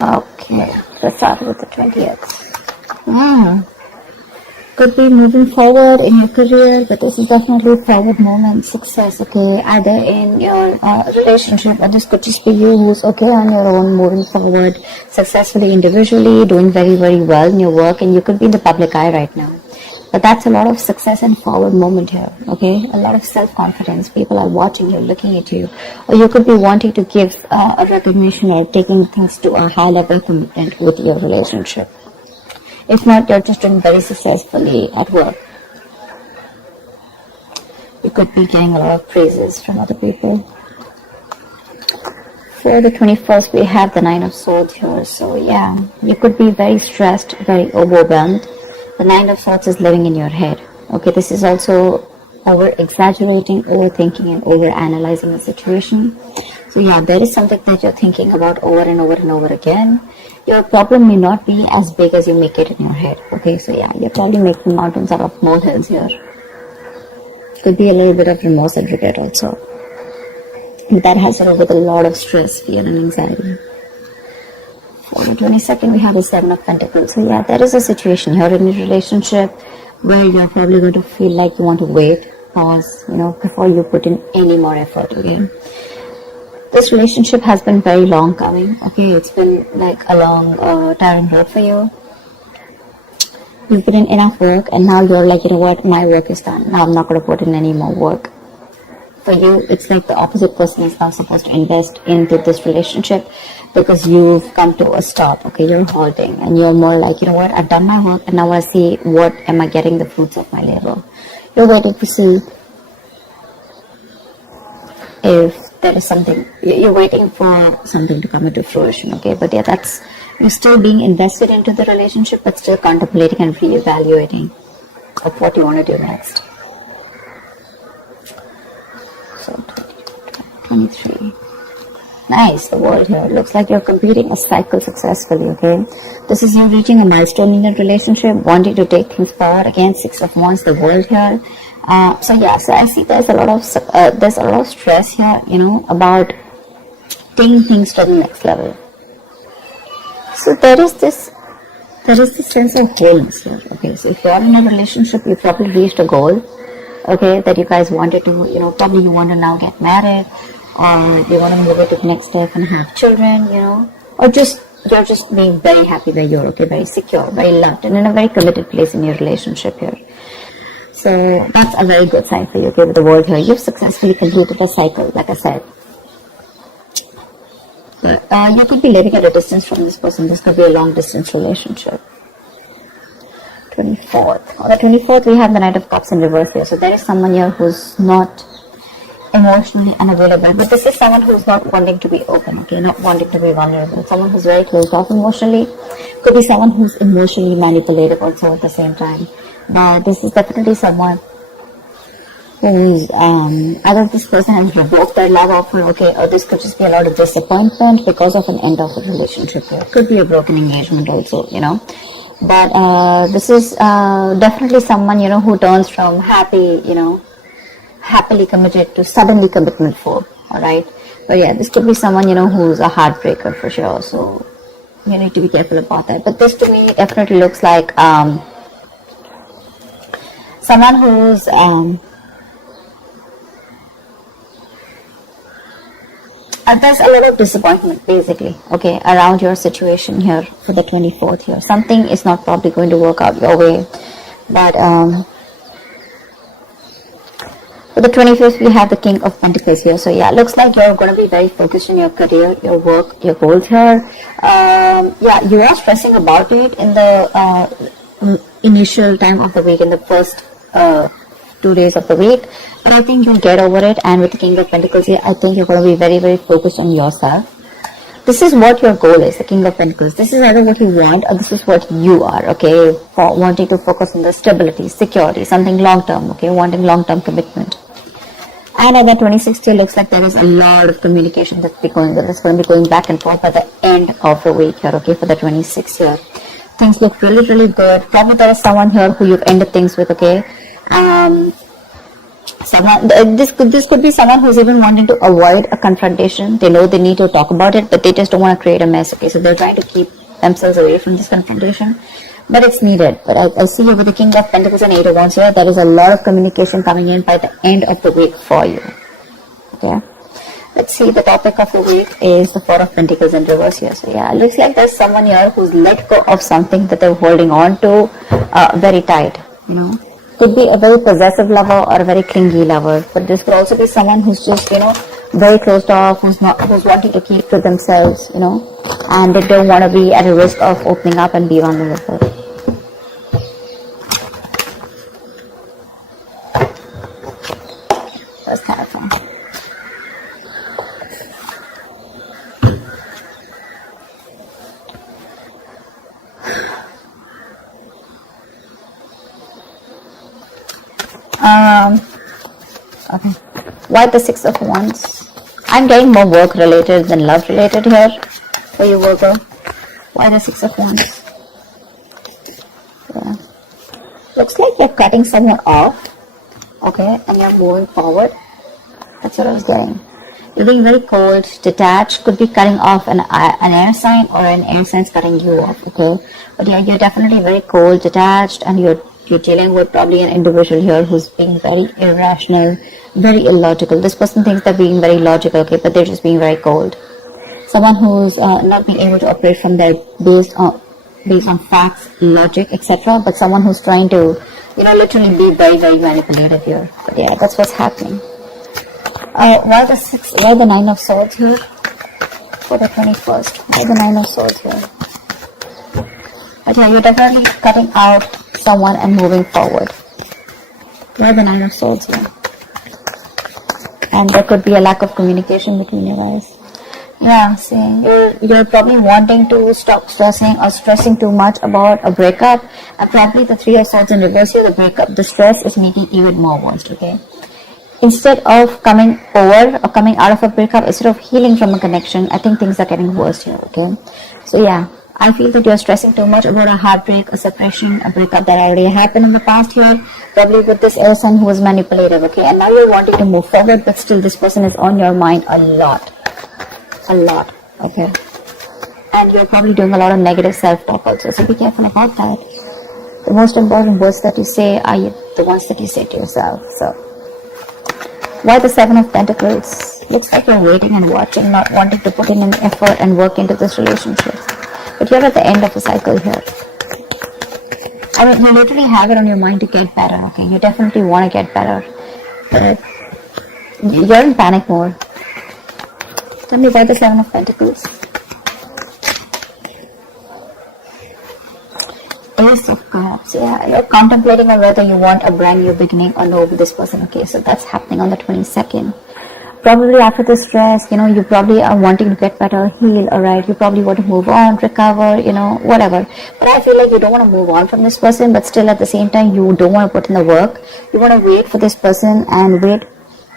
Okay, let's start with the 20th. Could be moving forward in your career, but this is definitely forward movement, success, okay, either in your relationship, or this could just be you who's okay on your own, moving forward successfully individually, doing very, very well in your work, and you could be in the public eye right now. But that's a lot of success and forward movement here, okay? A lot of self-confidence. People are watching you, looking at you. Or you could be wanting to give a recognition or taking things to a high level commitment with your relationship. If not, you're just doing very successfully at work. You could be getting a lot of praises from other people. For the 21st, we have the 9 of Swords here. So yeah, you could be very stressed, very overwhelmed. The 9 of Swords is living in your head. Okay, this is also over-exaggerating, overthinking, and over-analyzing the situation. So yeah, there is something that you're thinking about over and over and over again. Your problem may not be as big as you make it in your head. Okay, so yeah, you're probably making mountains out of molehills here. Could be a little bit of remorse and regret also. That has to do with a lot of stress, fear, and anxiety. For the 22nd, we have the 7 of Pentacles. So yeah, there is a situation here in your relationship where you're probably going to feel like you want to wait, pause, before you put in any more effort, okay? This relationship has been very long coming, okay? It's been like a long, tiring road for you. You've put in enough work, and now you're like, you know what, my work is done. Now I'm not going to put in any more work. For you, it's like the opposite person is now supposed to invest into this relationship because you've come to a stop, okay? You're halting, and you're more like, you know what, I've done my work, and now I see what am I getting the fruits of my labor. You're waiting to see if there is something, you're waiting for something to come into fruition, okay? But yeah, you're still being invested into the relationship, but still contemplating and reevaluating of what you want to do next. So, 23. Nice, the world here. Looks like you're completing a cycle successfully, okay? This is you reaching a milestone in your relationship, wanting to take things forward. Again, 6 of Wands, the world here. So I see there's a lot of stress here, about taking things to the next level. So there is this sense of wholeness here, okay? So if you're in a relationship, you probably reached a goal, okay, that you guys wanted to, probably you want to now get married, or you want to move it to the next step and have children, or you're just being very happy where you're, okay, very secure, very loved, and in a very committed place in your relationship here. So that's a very good sign for you, okay, with the world here. You've successfully completed a cycle, like I said. But you could be living at a distance from this person. This could be a long distance relationship. 24th. On the 24th, we have the Knight of Cups in reverse here. So there is someone here who's not emotionally unavailable. But this is someone who's not wanting to be open, okay, not wanting to be vulnerable. Someone who's very closed off emotionally. Could be someone who's emotionally manipulative also at the same time. This is definitely someone who's either this person has revoked their love offer, okay, or this could just be a lot of disappointment because of an end of a relationship here. Could be a broken engagement also, But this is definitely someone, who turns from happily committed to suddenly commitment for, alright? But yeah, this could be someone, who's a heartbreaker for sure, so you need to be careful about that. But this to me definitely looks like someone who's there's a lot of disappointment basically, okay, around your situation here for the 24th here. Something is not probably going to work out your way. But for the 25th, we have the King of Pentacles here. So yeah, looks like you're going to be very focused on your career, your work, your goals here. Yeah, you are stressing about it in the initial time of the week, in the first 2 days of the week, but I think you'll get over it. And with the King of Pentacles here, I think you're going to be very, very focused on yourself. This is what your goal is, the King of Pentacles. This is either what you want or this is what you are, okay, for wanting to focus on the stability, security, something long-term, okay, wanting long-term commitment. And at the 26th, it looks like there is a lot of communication that's going to be going back and forth by the end of the week here, okay, for the 26th here. Things look really, really good. Probably there is someone here who you've ended things with, okay. Someone, this could be someone who's even wanting to avoid a confrontation. They know they need to talk about it, but they just don't want to create a mess. Okay, so they're trying to keep themselves away from this confrontation, but it's needed. But I see here with the King of Pentacles and Eight of Wands here, there is a lot of communication coming in by the end of the week for you. Okay, let's see. The topic of the week is the Four of Pentacles in reverse here. So yeah, it looks like there's someone here who's let go of something that they're holding on to very tight. You know, could be a very possessive lover or a very clingy lover, but this could also be someone who's just, you know, very closed off, who's wanting to keep to themselves, you know, and they don't want to be at a risk of opening up and be vulnerable. That's kind of fun. Okay. Why the Six of Wands? I'm getting more work related than love related here for you, Virgo. Why the Six of Wands? Yeah. Looks like you're cutting someone off. Okay, and you're moving forward. That's what I was getting. You're being very cold, detached. Could be cutting off an air sign, or an air sign's cutting you off. Okay, but yeah, you're definitely very cold, detached, and you're dealing with probably an individual here who's being very irrational, very illogical. This person thinks they're being very logical, okay, but they're just being very cold. Someone who's not being able to operate from there based on facts, logic, etc. But someone who's trying to, you know, literally be very, very manipulative here. But yeah, that's what's happening. Why the Nine of Swords here for the 21st? Why the Nine of Swords here? But yeah, you're definitely cutting out someone and moving forward. Why the Nine of Swords here? And there could be a lack of communication between you guys. Yeah, see, you're probably wanting to stop stressing or stressing too much about a breakup, and probably the Three of Swords in reverse here, the breakup, the stress is making even more worse, okay? Instead of coming over or coming out of a breakup, instead of healing from a connection, I think things are getting worse here, okay? So yeah, I feel that you're stressing too much about a heartbreak, a separation, a breakup that already happened in the past here, probably with this air sign who was manipulative, okay? And now you're wanting to move forward, but still this person is on your mind a lot, okay? And you're probably doing a lot of negative self-talk also, so be careful about that. The most important words that you say are the ones that you say to yourself, so. Why the Seven of Pentacles? Looks like you're waiting and watching, not wanting to put in any effort and work into this relationship. But you're at the end of a cycle here. I mean, you literally have it on your mind to get better, okay? You definitely want to get better. But you're in panic mode. Tell me why the Seven of Pentacles. Ace of Cups. Yeah, you're contemplating on whether you want a brand new beginning or no with this person, okay? So that's happening on the 22nd. Probably after the stress, you know, you probably are wanting to get better, heal, alright? You probably want to move on, recover, you know, whatever. But I feel like you don't want to move on from this person, but still at the same time, you don't want to put in the work. You want to wait for this person and wait.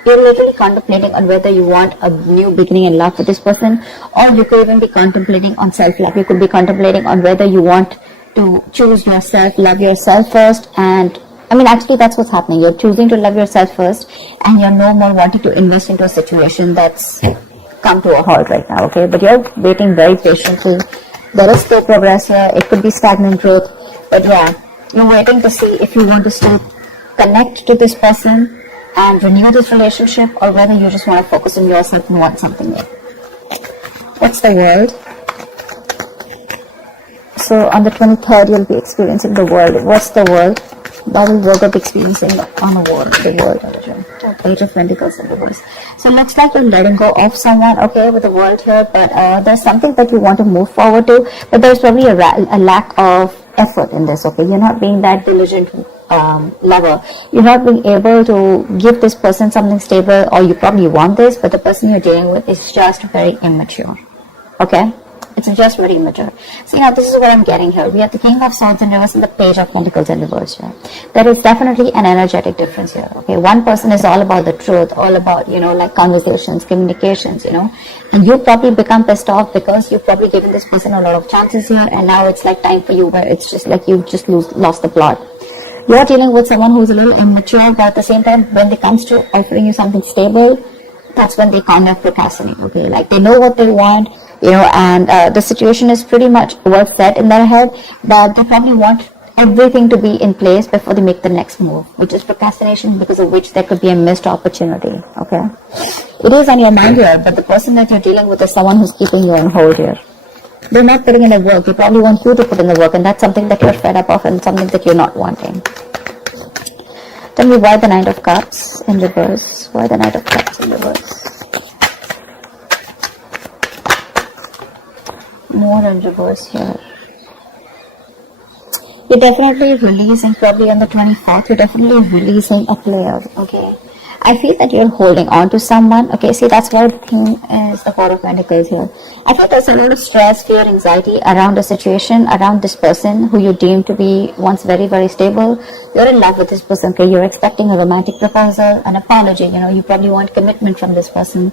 You're literally contemplating on whether you want a new beginning in love with this person, or you could even be contemplating on self-love. You could be contemplating on whether you want to choose yourself, love yourself first, and I mean, actually, that's what's happening. You're choosing to love yourself first, and you're no more wanting to invest into a situation that's come to a halt right now, okay? But you're waiting very patiently. There is still progress here. It could be stagnant growth, but yeah, you're waiting to see if you want to still connect to this person and renew this relationship, or whether you just want to focus on yourself and want something new. What's the World? So on the 23rd, you'll be experiencing the World. What's the World? That will Virgo be experiencing on the world, Page of Pentacles in reverse. So it looks like you're letting go of someone, okay, with the World here, but there's something that you want to move forward to, but there's probably a lack of effort in this, okay? You're not being that diligent lover. You're not being able to give this person something stable, or you probably want this, but the person you're dealing with is just very immature, okay? It's just very immature. So, now this is what I'm getting here. We have the King of Swords in reverse and the Page of Pentacles in reverse here. There is definitely an energetic difference here, okay? One person is all about the truth, all about, you know, like conversations, communications, you know, and you probably become pissed off because you've probably given this person a lot of chances here, and now it's like time for you where it's just like you've just lost the plot. You're dealing with someone who's a little immature, but at the same time, when it comes to offering you something stable, that's when they kind of procrastinate, okay? Like, they know what they want, you know, and the situation is pretty much well set in their head, but they probably want everything to be in place before they make the next move, which is procrastination, because of which there could be a missed opportunity, okay? It is on your mind here, but the person that you're dealing with is someone who's keeping you on hold here. They're not putting in the work. They probably want you to put in the work, and that's something that you're fed up of and something that you're not wanting. Tell me why the Knight of Cups in reverse. Why the Knight of Cups in reverse? More in reverse here. You're definitely releasing, probably on the 24th, you're definitely releasing a player, okay? I feel that you're holding on to someone, okay? See, that's why the thing is the Four of Pentacles here. I feel there's a lot of stress, fear, anxiety around the situation, around this person who you deem to be once very, very stable. You're in love with this person, okay? You're expecting a romantic proposal, an apology, you know, you probably want commitment from this person.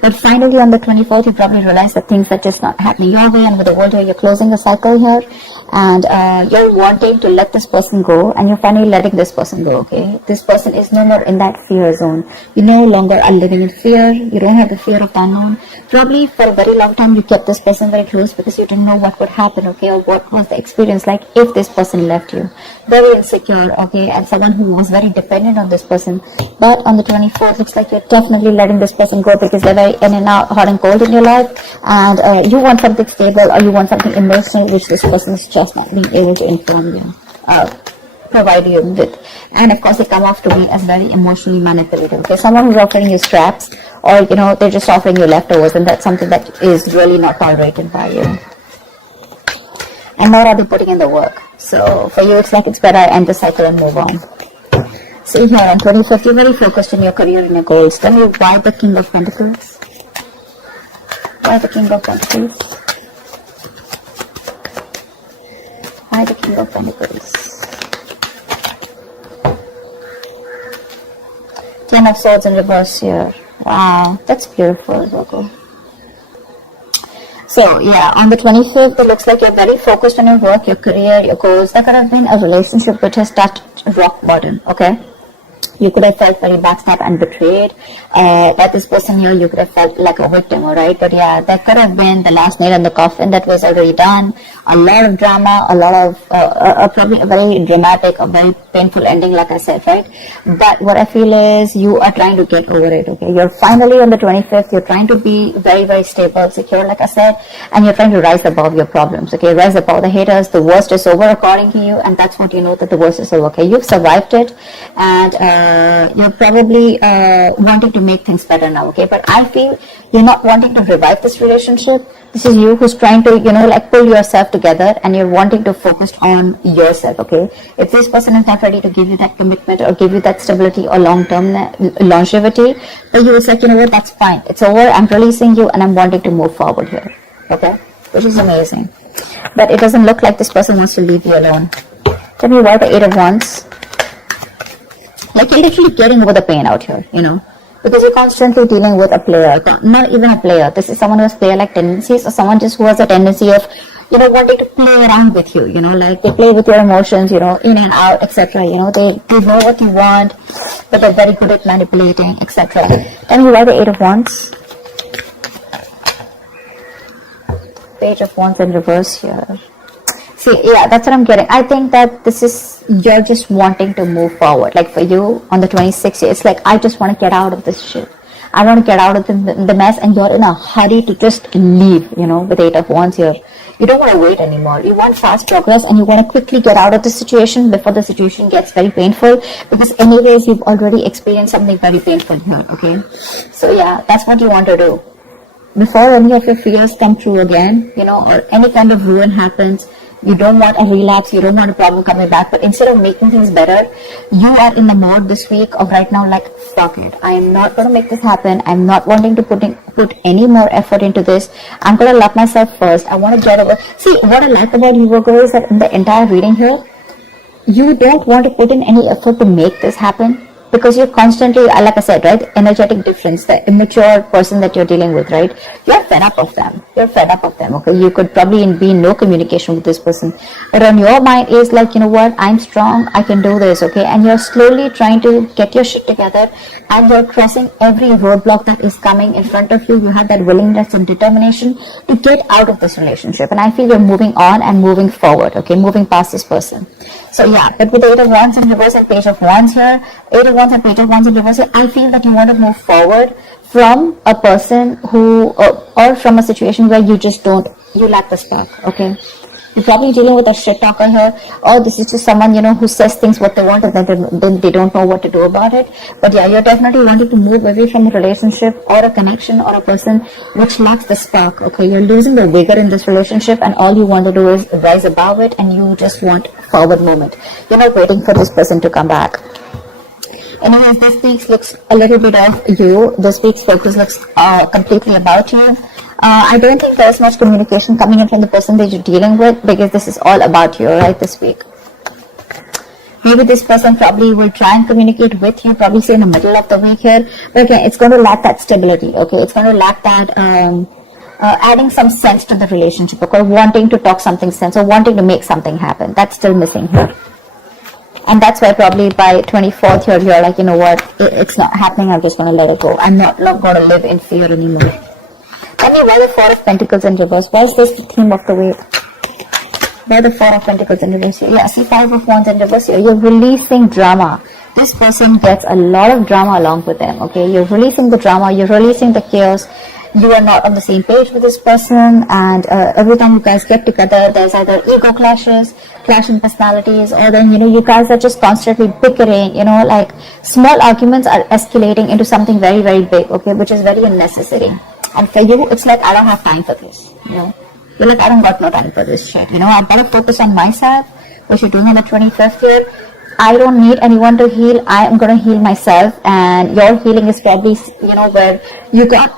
But finally on the 24th, you probably realize that things are just not happening your way, and with the world here, you're closing the cycle here, and you're wanting to let this person go, and you're finally letting this person go, okay? This person is no more in that fear zone. You no longer are living in fear. You don't have the fear of the unknown. Probably for a very long time you kept this person very close because you didn't know what would happen, okay, or what was the experience like if this person left you. Very insecure, okay, and someone who was very dependent on this person. But on the 24th, looks like you're definitely letting this person go because they're very in and out, hot and cold in your life, and you want something stable, or you want something emotional, which this person is just not being able to inform you, provide you with. And of course, they come off to me as very emotionally manipulative, okay? Someone who's offering you scraps, or you know, they're just offering you leftovers, and that's something that is really not tolerated by you. And nor are they putting in the work. So for you, it's like it's better end the cycle and move on. See here, on 25th, you're very focused on your career and your goals. Tell me why the King of Pentacles? Why the King of Pentacles? Why the King of Pentacles? Ten of Swords in reverse here. Wow, that's beautiful, Virgo. So yeah, on the 25th, it looks like you're very focused on your work, your career, your goals. That could have been a relationship which has touched rock bottom, okay? You could have felt very backstabbed and betrayed. By this person here, you could have felt like a victim, alright? But yeah, that could have been the last nail in the coffin that was already done. A lot of drama, a lot of, probably a very dramatic, a very painful ending, like I said, right? But what I feel is you are trying to get over it, okay? You're finally on the 25th, you're trying to be very, very stable, secure, like I said, and you're trying to rise above your problems, okay? Rise above the haters. The worst is over according to you, and that's what you know, that the worst is over, okay? You've survived it, and you're probably wanting to make things better now, okay? But I feel you're not wanting to revive this relationship. This is you who's trying to, you know, like pull yourself together, and you're wanting to focus on yourself, okay? If this person is not ready to give you that commitment or give you that stability or long-term longevity, but you will say, you know what, that's fine. It's over. I'm releasing you, and I'm wanting to move forward here, okay? Which is amazing. But it doesn't look like this person wants to leave you alone. Tell me why the Eight of Wands? Like, you're literally getting over the pain out here, you know, because you're constantly dealing with a player, not even a player. This is someone who has player-like tendencies, or someone just who has a tendency of, you know, wanting to play around with you, you know, like they play with your emotions, you know, in and out, etc. You know, they know what you want, but they're very good at manipulating, etc. Tell me why the Eight of Wands? Page of Wands in reverse here. See, yeah, that's what I'm getting. I think that this is, you're just wanting to move forward. Like for you, on the 26th, it's like, I just want to get out of this shit. I want to get out of the mess, and you're in a hurry to just leave, you know, with Eight of Wands here. You don't want to wait anymore. You want fast progress, and you want to quickly get out of the situation before the situation gets very painful, because anyways, you've already experienced something very painful here, okay? So yeah, that's what you want to do. Before any of your fears come true again, you know, or any kind of ruin happens, you don't want a relapse, you don't want a problem coming back, but instead of making things better, you are in the mode this week of right now, like, fuck it, I am not going to make this happen. I'm not wanting to put any more effort into this. I'm going to love myself first. I want to get over. See, what I like about you, Virgo, is that in the entire reading here, you don't want to put in any effort to make this happen. because you're constantly, like I said, right, energetic difference, the immature person that you're dealing with, right, you're fed up of them. Okay, you could probably be in no communication with this person, but on your mind is like, you know what, I'm strong, I can do this, okay, and you're slowly trying to get your shit together, and you're crossing every roadblock that is coming in front of you. You have that willingness and determination to get out of this relationship, and I feel you're moving on and moving forward, okay, moving past this person. So yeah, but with the 8 of Wands in reverse and Page of Wands here, 8 of Wands and Page of Wands in reverse here, I feel that you want to move forward from a person who, or from a situation where you just don't, you lack the spark, okay? You're probably dealing with a shit talker here, or this is just someone, you know, who says things what they want and then they don't know what to do about it. But yeah, you're definitely wanting to move away from a relationship or a connection or a person which lacks the spark, okay? You're losing the vigor in this relationship, and all you want to do is rise above it, and you just want forward movement. You're not waiting for this person to come back. Anyways, this week's looks a little bit of you. This week's focus looks completely about you. I don't think there's much communication coming in from the person that you're dealing with, because this is all about you, right, this week. Maybe this person probably will try and communicate with you, probably say in the middle of the week here, but again, it's going to lack that stability, okay? It's going to lack that adding some sense to the relationship, okay? Wanting to talk something sense or wanting to make something happen. That's still missing here. And that's why probably by 24th here, you're like, you know what, it's not happening, I'm just going to let it go. I'm not going to live in fear anymore. Tell me, why the 4 of Pentacles in reverse? Why is this the theme of the week? Why the 4 of Pentacles in reverse here? Yeah, see, 5 of Wands in reverse here. You're releasing drama. This person gets a lot of drama along with them, okay? You're releasing the drama, you're releasing the chaos. You are not on the same page with this person, and every time you guys get together, there's either ego clashes, clash in personalities, or then, you know, you guys are just constantly bickering, you know, like small arguments are escalating into something very, very big, okay, which is very unnecessary. And for you, it's like, I don't have time for this, you know. You're like, I don't got no time for this shit, you know. I better focus on myself, what you're doing on the 25th year. I don't need anyone to heal. I am going to heal myself, and your healing is probably, you know, where you got,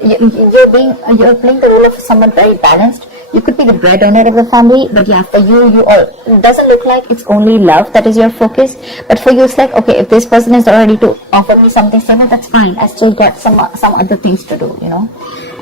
you're playing the role of someone very balanced. You could be the breadwinner of the family, but yeah, for you, it doesn't look like it's only love that is your focus. But for you, it's like, okay, if this person is ready to offer me something similar, that's fine. I still got some other things to do, you know.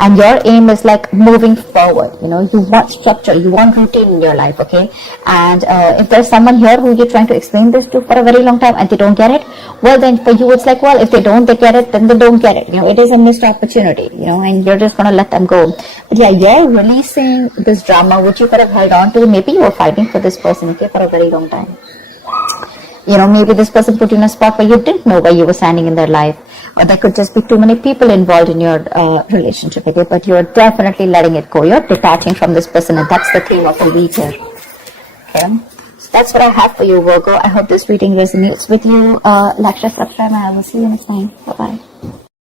And your aim is like moving forward, you know. You want structure, you want routine in your life, okay. And if there's someone here who you're trying to explain this to for a very long time and they don't get it, well, then for you it's like, well, if they get it, then they don't get it, you know. It is a missed opportunity, you know, and you're just gonna let them go. But yeah, you're releasing this drama which you could have held on to. Maybe you were fighting for this person, okay, for a very long time. You know, maybe this person put you in a spot where you didn't know where you were standing in their life, or there could just be too many people involved in your relationship, okay, but you're definitely letting it go. You're detaching from this person, and that's the theme of the week here, okay. So that's what I have for you, Virgo. I hope this reading resonates with you. Like, share, subscribe, and I will see you next time. Bye-bye.